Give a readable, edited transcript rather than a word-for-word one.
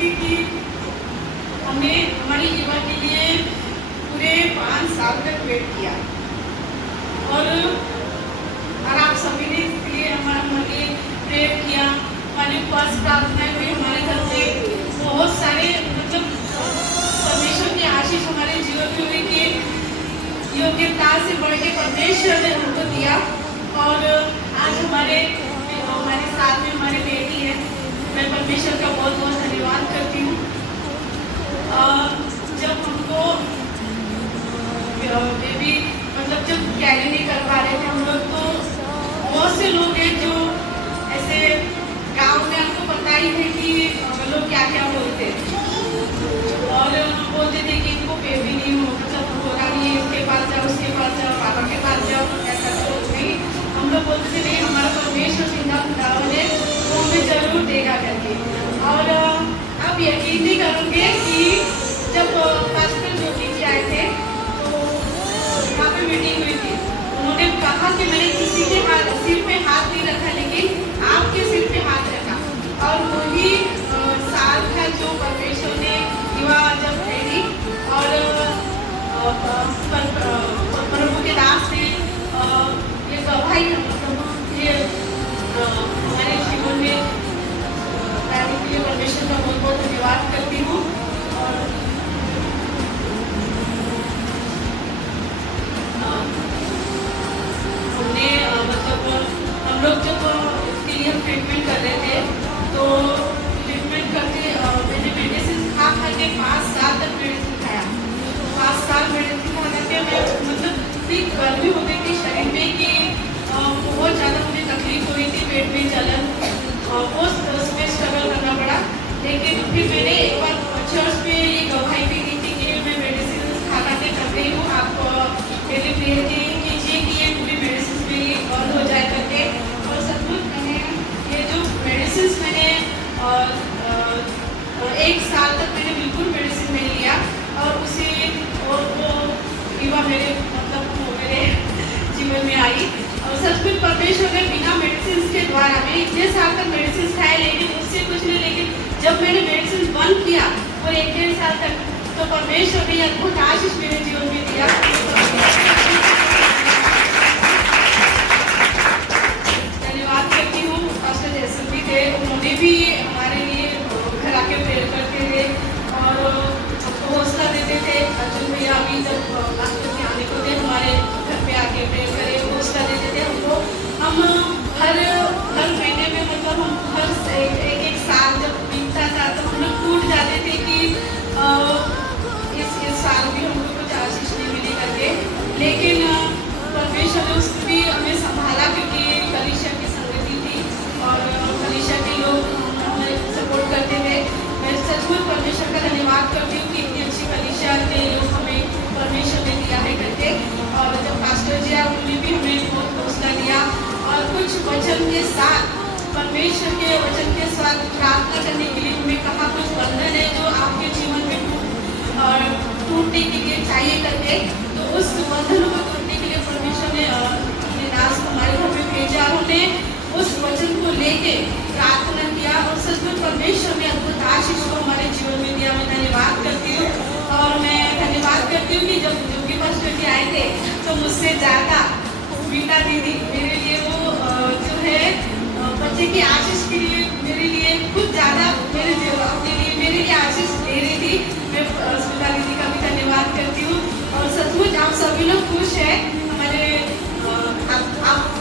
थी कि हमने हमारी युवा के लिए पूरे 5 साल तक वेट किया और आप सभी ने इसके लिए हमारे प्रेयर किया, हमारी उपवास प्रार्थनाएं हुई। हमारे घर पे बहुत सारे मतलब परमेश्वर की आशीष हमारे जीवन में हुई कि योग्यता से बढ़ के परमेश्वर ने हमको दिया। और आज हमारे साथ में हमारी बेटी है। मैं परमेश्वर का बहुत बहुत धन्यवाद करती हूँ। जब हमको बेबी मतलब जब कैरी नहीं कर पा रहे थे हम लोग, तो बहुत से लोग हैं जो ऐसे गांव में आपको पता ही है कि लोग क्या क्या बोलते हैं और बोलते थे कि इनको बेबी नहीं हो, मतलब होगा नहीं, इसके पास जाओ, उसके पास जाओ, पापा के पास जाओ, ऐसा तो नहीं। हम लोग बोलते थे नहीं, हमारा परमेश्वर जिंदा खुदावन है, वो हमें जरूर देगा करके। और आप यकीन नहीं करोगे कि जब पास्टर ज्योति जी आए थे तो यहाँ पे मीटिंग हुई थी, उन्होंने कहा कि मैंने किसी के सिर पे हाथ नहीं रखा, लेकिन आपके सिर पे हाथ रखा। और वही साल था जो परमेश्वर ने युवा जब भेजी और प्रभु के दास ने ये गवाही ये हमारे जीवन में लाने के लिए परमेश्वर का बहुत बहुत धन्यवाद करती हूँ। हमने मतलब हम लोग जब इसके लिए हम ट्रीटमेंट कर रहे थे तो ट्रीटमेंट करते मैंने मेडिसिन खा के 5 साल तक मेडिसिन खाया। 5 साल मेडिसिन खा करके मैं मतलब इतनी गर्मी हो गई थी शरीर में कि बहुत ज़्यादा मुझे तकलीफ हुई थी, पेट में जलन, उसमें स्ट्रगल करना पड़ा। लेकिन फिर मैंने एक बार चर्च में ये गवाही भी दी थी कि मैं मेडिसिन खा के कर रही हूँ, आप मेरे प्रेयर कीजिए कि ये पूरी मेडिसिन मेरी बंद हो जाए करके। और सचमुच मैंने ये जो मेडिसिन मैंने 1 साल तक मैंने बिल्कुल मेडिसिन नहीं लिया और उसी और वो युवा मेरे मतलब मेरे जीवन में आई। और सचमुच परमेश्वर ने बिना मेडिसिन के द्वारा मैंने इतने साल तक मेडिसिन खाए, लेकिन उससे कुछ नहीं। लेकिन जब मैंने मेडिसिन बंद किया और 1-1.5 साल तक, तो परमेश्वर ने अद्भुत आशीष मेरे जीवन में दिया। धन्यवाद करती हूँ पास्टर जैसलवी थे, उन्होंने भी हमारे लिए घर आके प्रेयर करते थे और हमको हौसला देते थे। अर्जुन भैया अभी जब पास्टर के आने को थे हमारे घर पे आके प्रेयर करे, हौसला देते थे हमको। हम हर महीने में मतलब हम हर एक साल जब बीतता था तो हम लोग टूट जाते थे कि इस साल भी हमको कुछ आशीष नहीं मिली करके। लेकिन परमेश्वर ने उसको भी हमें संभाला क्योंकि कलीसिया की संगति थी और कलीसिया के लोग हमें सपोर्ट करते थे। मैं सचमुच परमेश्वर का धन्यवाद करती हूँ कि इतनी अच्छी कलीसिया के लोग हमें परमेश्वर ने दिया है करके। और जब पास्टर जी आए उन्होंने भी हमें बहुत हौसला दिया और कुछ वचन के साथ परमेश्वर के वचन के साथ प्रार्थना करने के लिए हमें कहा कुछ बंधन है जो आपके जीवन में टूटने के लिए चाहिए करके। तो उस बंधनों को तोड़ने के लिए परमेश्वर ने अपने दास को हमारे घर में भेजा। हमने उस वचन को लेके प्रार्थना किया और सचमुच परमेश्वर ने अद्भुत आशीष को हमारे जीवन में दिया। मैं धन्यवाद करती हूँ और मैं धन्यवाद करती हूँ कि जब योगी पास्टर जी आए थे तो मुझसे ज़्यादा मीता दीदी मेरे लिए वो जो है बच्चे की आशीष के लिए मेरे लिए कुछ ज़्यादा अपने लिए मेरे लिए आशीष दे रही थी। मैं स्मिता दीदी का भी धन्यवाद करती हूँ और सचमुच आप सभी लोग खुश हैं। हमारे आप